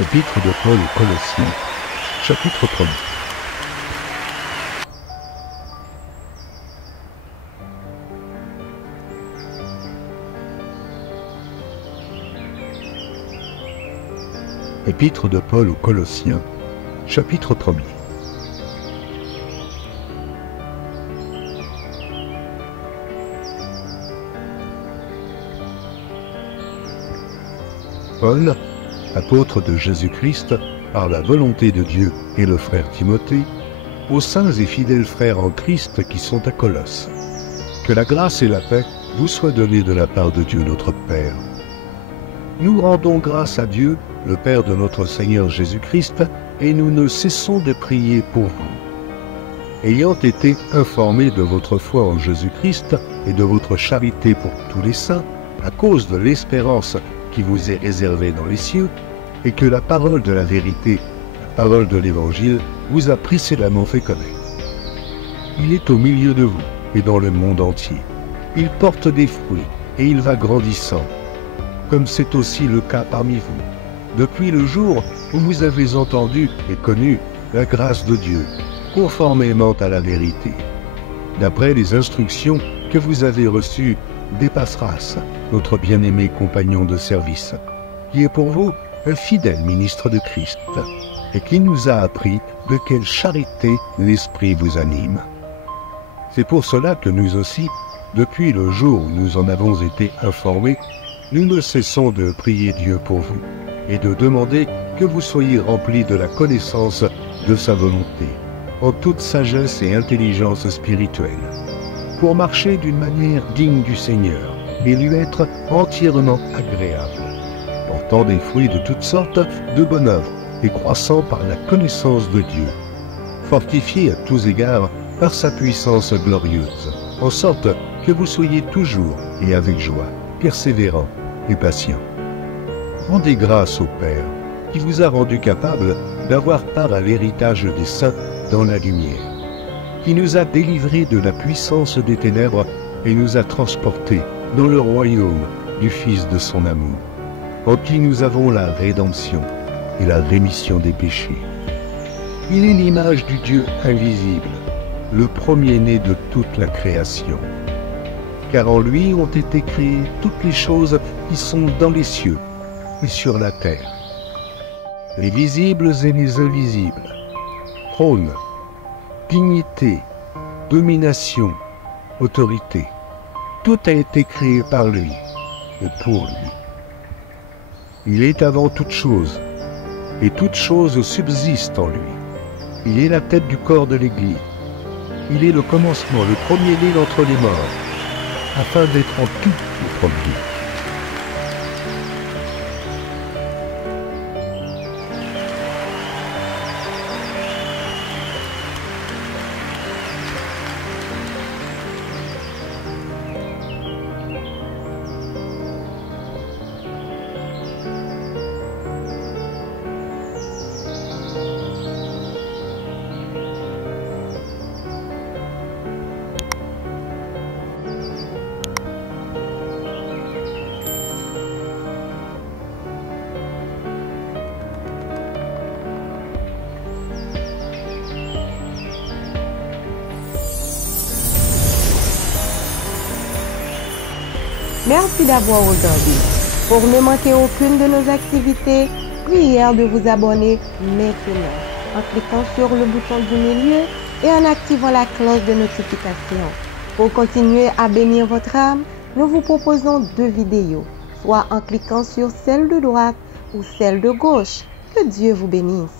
Épître de Paul aux Colossiens, chapitre 1er. Épître de Paul aux Colossiens, chapitre 1er. Paul, apôtre de Jésus-Christ, par la volonté de Dieu, et le frère Timothée, aux saints et fidèles frères en Christ qui sont à Colosse. Que la grâce et la paix vous soient données de la part de Dieu notre Père. Nous rendons grâce à Dieu, le Père de notre Seigneur Jésus-Christ, et nous ne cessons de prier pour vous. Ayant été informés de votre foi en Jésus-Christ et de votre charité pour tous les saints, à cause de l'espérance qui vous est réservée dans les cieux, et que la parole de la vérité, la parole de l'Évangile, vous a précédemment fait connaître. Il est au milieu de vous et dans le monde entier. Il porte des fruits et il va grandissant, comme c'est aussi le cas parmi vous, depuis le jour où vous avez entendu et connu la grâce de Dieu, conformément à la vérité, d'après les instructions que vous avez reçues d'Épaphrase, notre bien-aimé compagnon de service, qui est pour vous un fidèle ministre de Christ, et qui nous a appris de quelle charité l'Esprit vous anime. C'est pour cela que nous aussi, depuis le jour où nous en avons été informés, nous ne cessons de prier Dieu pour vous, et de demander que vous soyez remplis de la connaissance de sa volonté, en toute sagesse et intelligence spirituelle, pour marcher d'une manière digne du Seigneur, et lui être entièrement agréable, portant des fruits de toutes sortes de bonnes œuvres, et croissant par la connaissance de Dieu, fortifié à tous égards par sa puissance glorieuse, en sorte que vous soyez toujours et avec joie, persévérants et patients. Rendez grâce au Père, qui vous a rendu capable d'avoir part à l'héritage des saints dans la lumière, qui nous a délivrés de la puissance des ténèbres et nous a transportés dans le royaume du Fils de son amour, en qui nous avons la rédemption et la rémission des péchés. Il est l'image du Dieu invisible, le premier-né de toute la création. Car en lui ont été créées toutes les choses qui sont dans les cieux et sur la terre, les visibles et les invisibles, trône, dignité, domination, autorité. Tout a été créé par lui et pour lui. Il est avant toute chose, et toute chose subsiste en lui. Il est la tête du corps de l'Église. Il est le commencement, le premier-né d'entre les morts, afin d'être en tout le premier. Merci d'avoir regardé. Pour ne manquer aucune de nos activités, prière de vous abonner maintenant en cliquant sur le bouton du milieu et en activant la cloche de notification. Pour continuer à bénir votre âme, nous vous proposons 2 vidéos, soit en cliquant sur celle de droite ou celle de gauche. Que Dieu vous bénisse.